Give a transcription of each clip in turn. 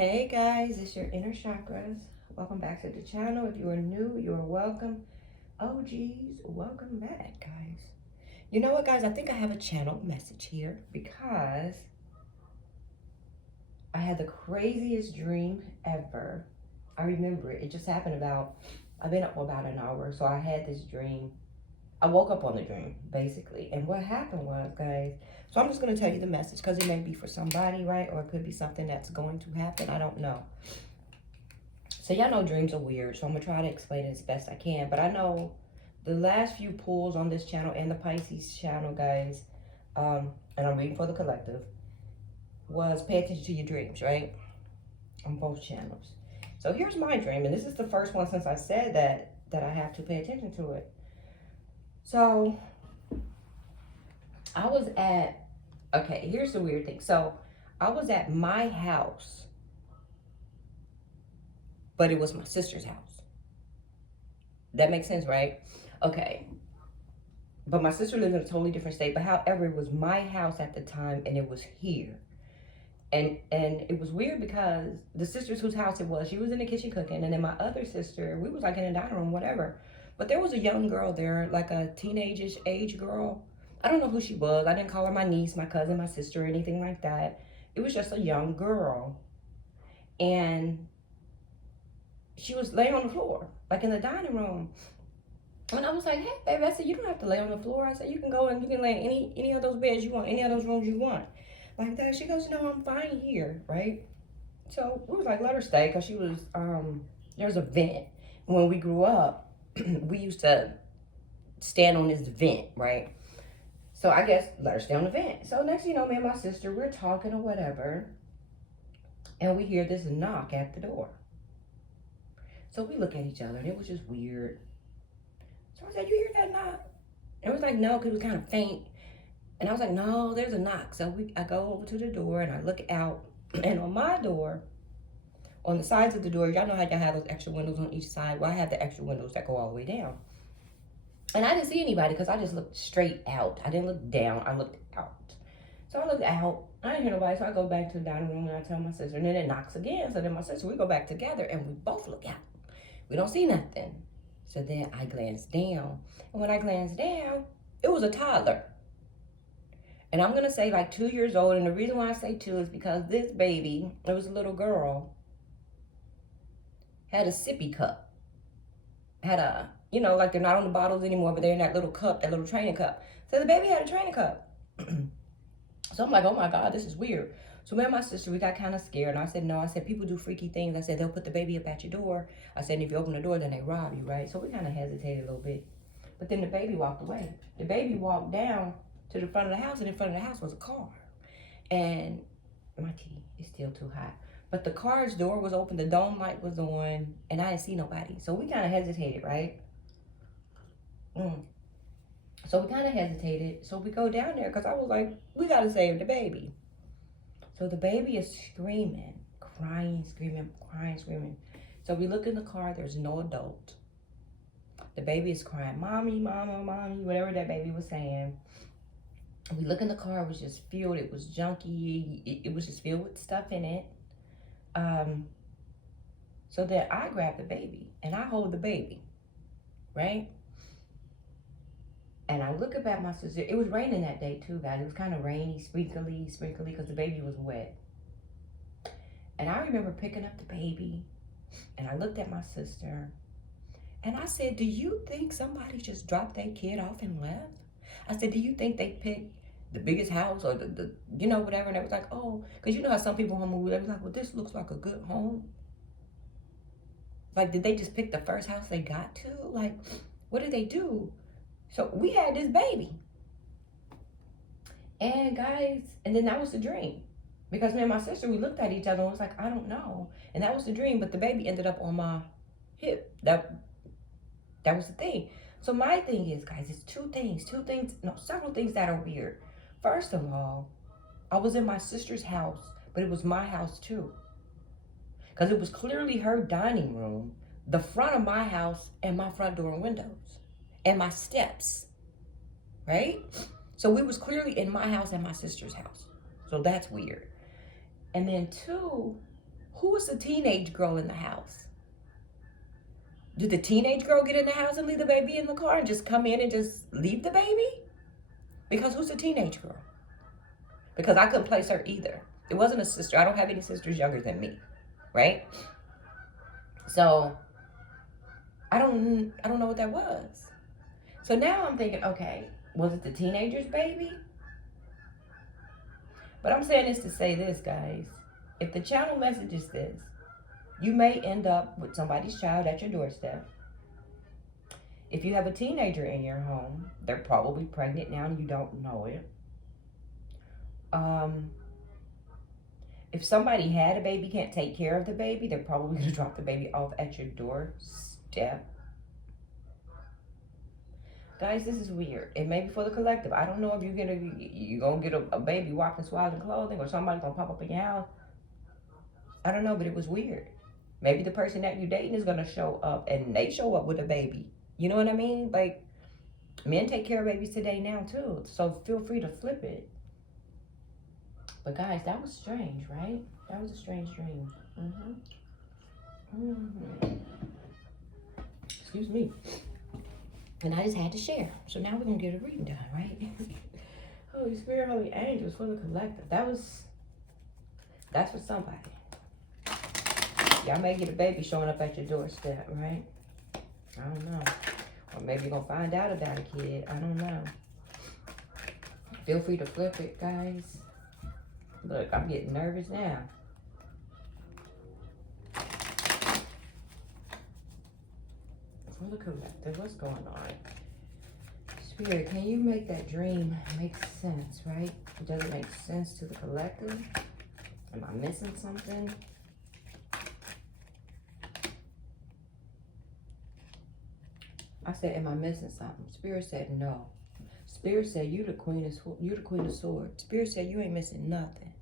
Hey guys, it's your Yourinnerchakras. Welcome back to the channel. If you are new, you are welcome. OGs, welcome back, guys. You know what, guys? I think I have a channel message here because I had the craziest dream ever. I remember it. It just happened I've been up for about an hour, so I had this dream. I woke up on the dream, basically. And what happened was, guys, so I'm just going to tell you the message because it may be for somebody, right? Or it could be something that's going to happen. I don't know. So y'all know dreams are weird, so I'm going to try to explain it as best I can. But I know the last few pulls on this channel and the Pisces channel, guys, and I'm reading for the collective, was pay attention to your dreams, right? On both channels. So here's my dream, and this is the first one since I said that I have to pay attention to it. So, I was at, okay, here's the weird thing. So, I was at my house, but it was my sister's house. That makes sense, right? Okay. But my sister lives in a totally different state. But however, it was my house at the time, and it was here. And it was weird because the sisters whose house it was, she was in the kitchen cooking. And then my other sister, we was like in the dining room, whatever. But there was a young girl there, like a teenage-ish age girl. I don't know who she was. I didn't call her my niece, my cousin, my sister, or anything like that. It was just a young girl. And she was laying on the floor, like in the dining room. And I was like, hey, baby, I said, you don't have to lay on the floor. I said, you can go and you can lay in any of those beds you want, any of those rooms you want. Like that. She goes, no, I'm fine here, right? So we was like, let her stay, because she was, there's a vent. When we grew up, we used to stand on this vent, right? So I guess let her stay on the vent. So next thing you know, me and my sister, we're talking or whatever, and we hear this knock at the door. So we look at each other, and it was just weird. So I said, you hear that knock? And it was like, no, because it was kind of faint. And I was like, no, there's a knock. So I go over to the door, and I look out, and on my door, on the sides of the door, y'all know how y'all have those extra windows on each side? Well, I have the extra windows that go all the way down. And I didn't see anybody because I just looked straight out. I didn't look down. I looked out. So I looked out. I didn't hear nobody. So I go back to the dining room and I tell my sister. And then it knocks again. So then my sister, we go back together and we both look out. We don't see nothing. So then I glance down. And when I glanced down, it was a toddler. And I'm going to say like 2 years old. And the reason why I say 2 is because this baby, it was a little girl, had a sippy cup. Had a, you know, like they're not on the bottles anymore, but they're in that little cup, that little training cup. So the baby had a training cup. So I'm like, oh my God, this is weird. So me and my sister, we got kind of scared. And I said, no, I said, people do freaky things. I said, they'll put the baby up at your door. I said, and if you open the door, then they rob you, right? So we kind of hesitated a little bit. But then the baby walked away. The baby walked down to the front of the house, and in front of the house was a car. And my tea is still too hot. But the car's door was open, the dome light was on, and I didn't see nobody. So we kind of hesitated, right? So we kind of hesitated. So we go down there because I was like, we got to save the baby. So the baby is screaming, crying, screaming, crying, screaming. So we look in the car, there's no adult. The baby is crying, mommy, mama, mommy, whatever that baby was saying. We look in the car, it was just filled, it was junky, it was just filled with stuff in it. So then I grab the baby and I hold the baby, right? And I look up at my sister. It was raining that day too, guys. It was kind of rainy, sprinkly, because the baby was wet. And I remember picking up the baby and I looked at my sister and I said, do you think somebody just dropped their kid off and left? I said, do you think they picked the biggest house or the you know, whatever? And they was like, oh, because you know how some people home move, they was like, well, this looks like a good home. Like, did they just pick the first house they got to? Like, what did they do? So we had this baby. And guys, and then that was the dream. Because me and my sister, we looked at each other and was like, I don't know. And that was the dream, but the baby ended up on my hip. That was the thing. So my thing is, guys, it's several things that are weird. First of all, I was in my sister's house, but it was my house too. Because it was clearly her dining room, the front of my house, and my front door and windows, and my steps, right? So we was clearly in my house and my sister's house. So that's weird. And then 2, Who is the teenage girl in the house? Did the teenage girl get in the house and leave the baby in the car and just come in and just leave the baby? Because who's the teenage girl? Because I couldn't place her either. It wasn't a sister. I don't have any sisters younger than me, right? So I don't know what that was. So now I'm thinking, okay, was it the teenager's baby? But I'm saying this to say this, guys. If the channel message is this, you may end up with somebody's child at your doorstep. If you have a teenager in your home, they're probably pregnant now and you don't know it. If somebody had a baby, can't take care of the baby, they're probably going to drop the baby off at your doorstep. Guys, this is weird. It may be for the collective. I don't know if you're gonna get a baby wrapped in swaddling clothing, or somebody's gonna pop up in your house. I don't know, but it was weird. Maybe the person that you're dating is gonna show up, and they show up with a baby. You know what I mean? Like, men take care of babies today now too, so feel free to flip it. But guys, that was strange, right? That was a strange dream. Excuse me. And I just had to share. So now we're going to get a reading done, right? Holy Spirit, Holy Angels for the collective. That's for somebody. Y'all may get a baby showing up at your doorstep, right? I don't know. Or maybe you're going to find out about a kid. I don't know. Feel free to flip it, guys. Look, I'm getting nervous now. For the collective, what's going on? Spirit, can you make that dream make sense, right? Does it make sense to the collective? Am I missing something? I said, am I missing something? Spirit said no. Spirit said you're the queen of swords. Spirit said you ain't missing nothing.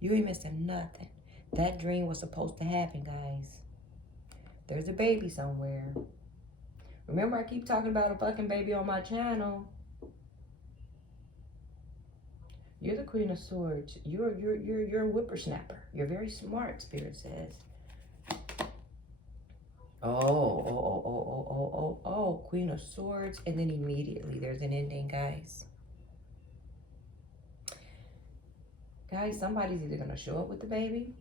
You ain't missing nothing. That dream was supposed to happen, guys. There's a baby somewhere. Remember, I keep talking about a fucking baby on my channel. You're the queen of swords. You're a whippersnapper. You're very smart, Spirit says. Oh, queen of swords. And then immediately there's an ending, guys. Guys, somebody's either going to show up with the baby.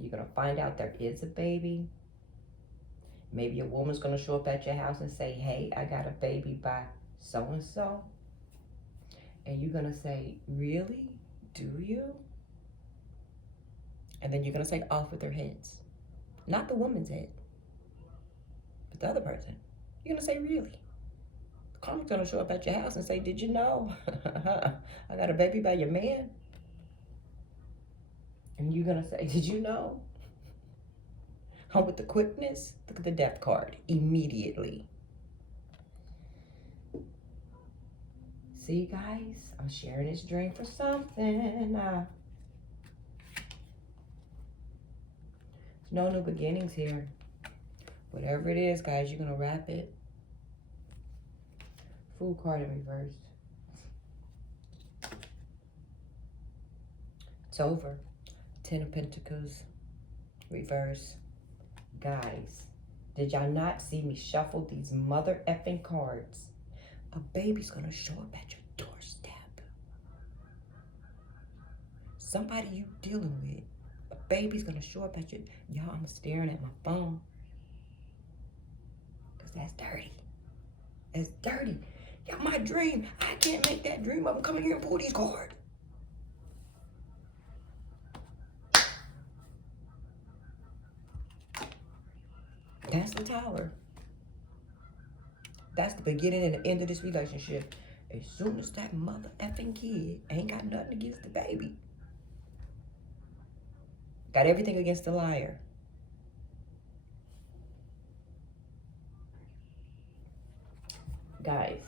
You're going to find out there is a baby. Maybe a woman's going to show up at your house and say, hey, I got a baby by so-and-so. And you're going to say, really? Do you? And then you're going to say, off with their heads. Not the woman's head, but the other person. You're going to say, really? The karma's going to show up at your house and say, did you know? I got a baby by your man. And you're going to say, did you know? Oh, with the quickness, look at the death card. Immediately. See, guys, I'm sharing this dream for something. There's no new beginnings here. Whatever it is, guys, you're going to wrap it. Fool card in reverse. It's over. 10 of Pentacles, reverse. Guys, did y'all not see me shuffle these mother effing cards? A baby's gonna show up at your doorstep. Somebody you dealing with. A baby's gonna show up at your... Y'all, I'm staring at my phone. Because that's dirty. That's dirty. Y'all, my dream. I can't make that dream up. I'm coming here and pull these cards. That's the Tower. That's the beginning and the end of this relationship. As soon as that mother effing kid ain't got nothing against the baby. Got everything against the liar. Guys.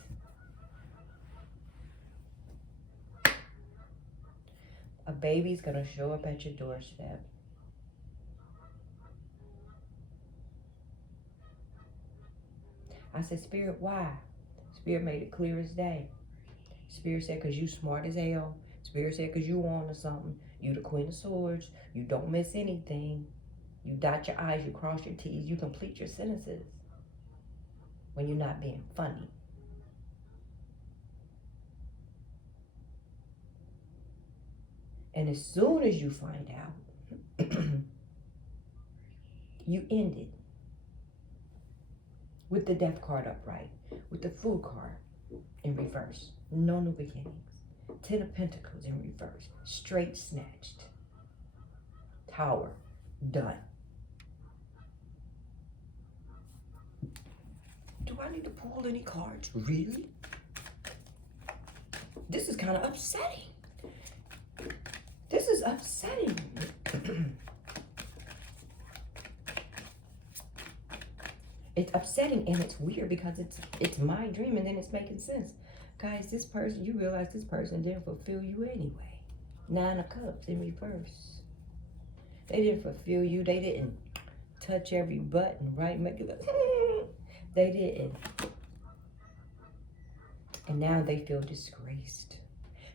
A baby's gonna show up at your doorstep. I said, Spirit, why? Spirit made it clear as day. Spirit said, because you smart as hell. Spirit said, because you on to something. You the Queen of Swords. You don't miss anything. You dot your I's, you cross your T's, you complete your sentences when you're not being funny. And as soon as you find out, you end it with the Death card upright, with the Fool card in reverse. No new beginnings. 10 of Pentacles in reverse. Straight snatched. Tower. Done. Do I need to pull any cards? Really? This is kind of upsetting. This is upsetting. It's upsetting and it's weird because it's my dream and then it's making sense. Guys, this person, you realize this person didn't fulfill you anyway. 9 of Cups in reverse. They didn't fulfill you. They didn't touch every button, right? Make it they didn't. And now they feel disgraced.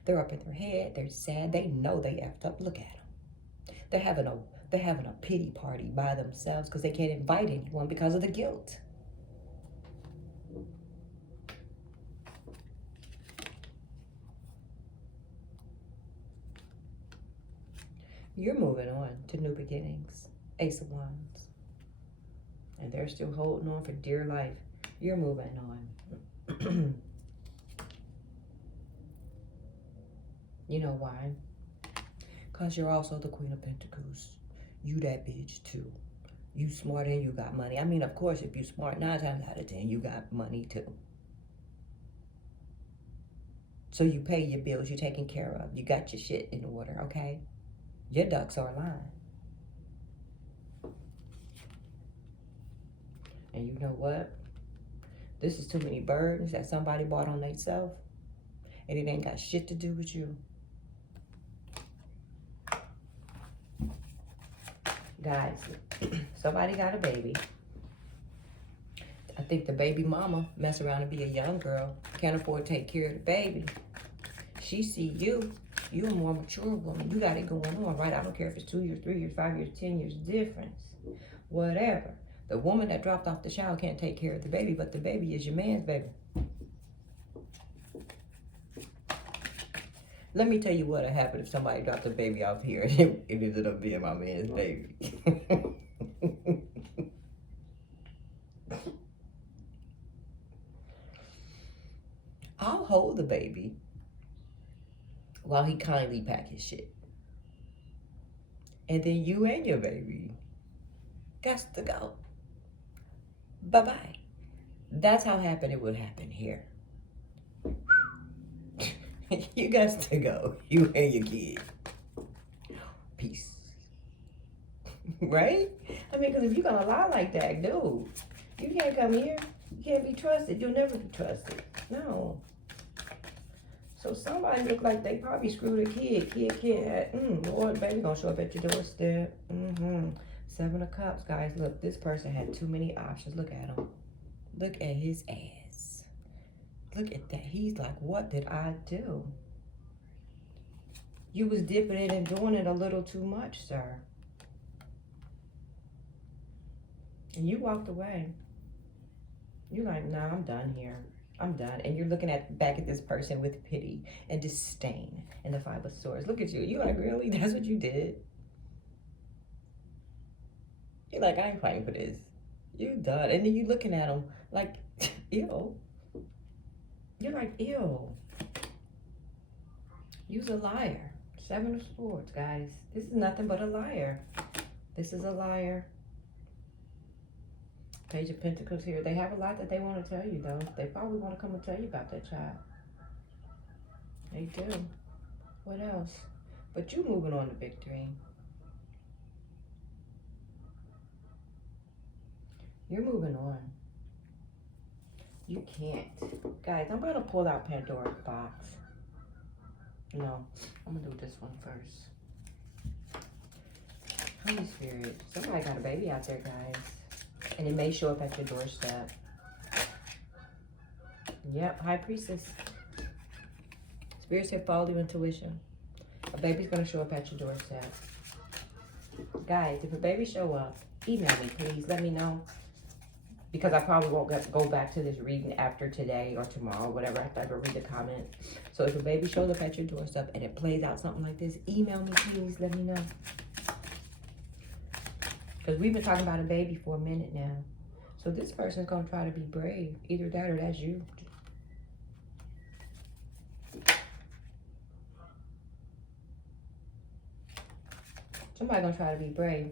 They're up in their head. They're sad. They know they effed up. Look at them. They're having a pity party by themselves because they can't invite anyone because of the guilt. You're moving on to new beginnings. Ace of Wands. And they're still holding on for dear life. You're moving on. You know why? Because you're also the Queen of Pentacles. You that bitch too. You smart and you got money. I mean, of course, if you smart, 9 times out of 10, you got money too. So you pay your bills, you're taken care of. You got your shit in order, okay? Your ducks are aligned. And you know what? This is too many burdens that somebody bought on themselves. And it ain't got shit to do with you. Guys, somebody got a baby. I think the baby mama mess around and be a young girl. Can't afford to take care of the baby. She see you. You a more mature woman. You got it going on, right? I don't care if it's 2 years, 3 years, 5 years, 10 years difference. Whatever. The woman that dropped off the child can't take care of the baby, but the baby is your man's baby. Let me tell you what would happen if somebody dropped a baby off here and it ended up being my man's baby. I'll hold the baby while he kindly pack his shit. And then you and your baby got to go. Bye-bye. That's how it would happen here. You got to go. You and your kid. Peace. Right? I mean, because if you're going to lie like that, dude, you can't come here. You can't be trusted. You'll never be trusted. No. So somebody look like they probably screwed a kid. Lord, baby gonna show up at your doorstep. 7 of Cups, guys. Look, this person had too many options. Look at him. Look at his ass. Look at that. He's like, what did I do? You was dipping it and doing it a little too much, sir. And you walked away. You're like, nah, I'm done here. I'm done. And you're looking back at this person with pity and disdain and the 5 of Swords. Look at you. You're like, really? That's what you did? You're like, I ain't fighting for this. You done. And then you looking at him like, ew. You're like, ew. You's a liar. 7 of Swords, guys. This is nothing but a liar. This is a liar. Page of Pentacles here. They have a lot that they want to tell you, though. They probably want to come and tell you about that child. They do. What else? But you moving on to victory. You're moving on. You can't. Guys, I'm going to pull out Pandora's box. No, I'm going to do this one first. Holy Spirit. Somebody got a baby out there, guys. And it may show up at your doorstep. Yep, High Priestess. Spirit said follow your intuition. A baby's gonna show up at your doorstep. Guys, if a baby show up, email me, please. Let me know. Because I probably won't go back to this reading after today or tomorrow, whatever, after I ever read the comment. So if a baby shows up at your doorstep and it plays out something like this, email me, please. Let me know. Because we've been talking about a baby for a minute now. So this person's going to try to be brave. Either that or that's you. Somebody's going to try to be brave.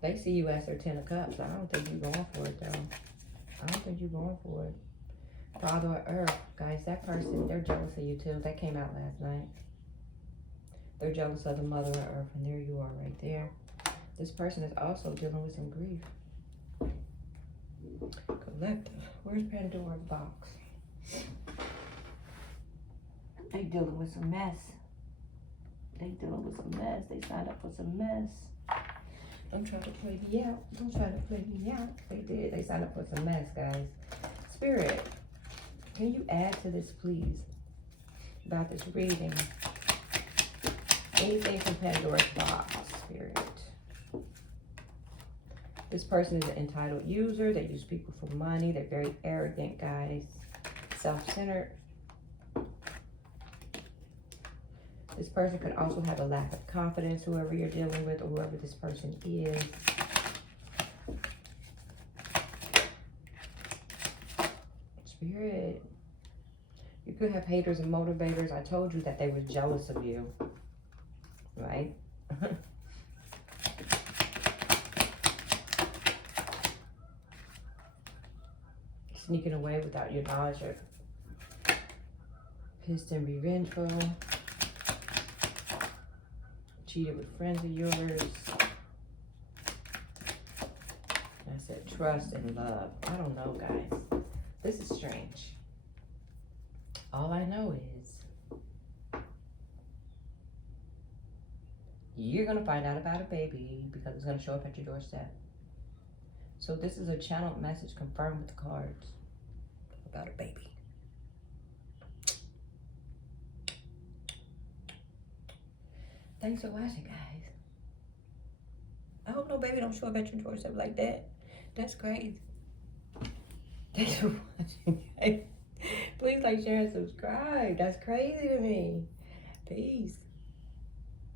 They see you as their 10 of Cups. I don't think you're going for it, though. I don't think you're going for it. Father of Earth. Guys, that person, they're jealous of you, too. That came out last night. They're jealous of the Mother of Earth, and there you are right there. This person is also dealing with some grief. Collective. Where's Pandora's box? They dealing with some mess. They dealing with some mess. They signed up for some mess. Don't try to play me out. Don't try to play me out. They did. They signed up for some mess, guys. Spirit, can you add to this, please? About this reading. Anything from Pandora's box, Spirit. This person is an entitled user. They use people for money. They're very arrogant, guys. Self-centered. This person could also have a lack of confidence, whoever you're dealing with or whoever this person is. Spirit. You could have haters and motivators. I told you that they were jealous of you. Right? Sneaking away without your knowledge or pissed and revengeful. Cheated with friends of yours. I said trust and love. I don't know, guys. This is strange. All I know is you're going to find out about a baby because it's going to show up at your doorstep. So this is a channeled message confirmed with the cards about a baby. Thanks for watching, guys. I hope no baby don't show up at your doorstep like that. That's crazy. Thanks for watching, guys. Please like, share, and subscribe. That's crazy to me. Peace.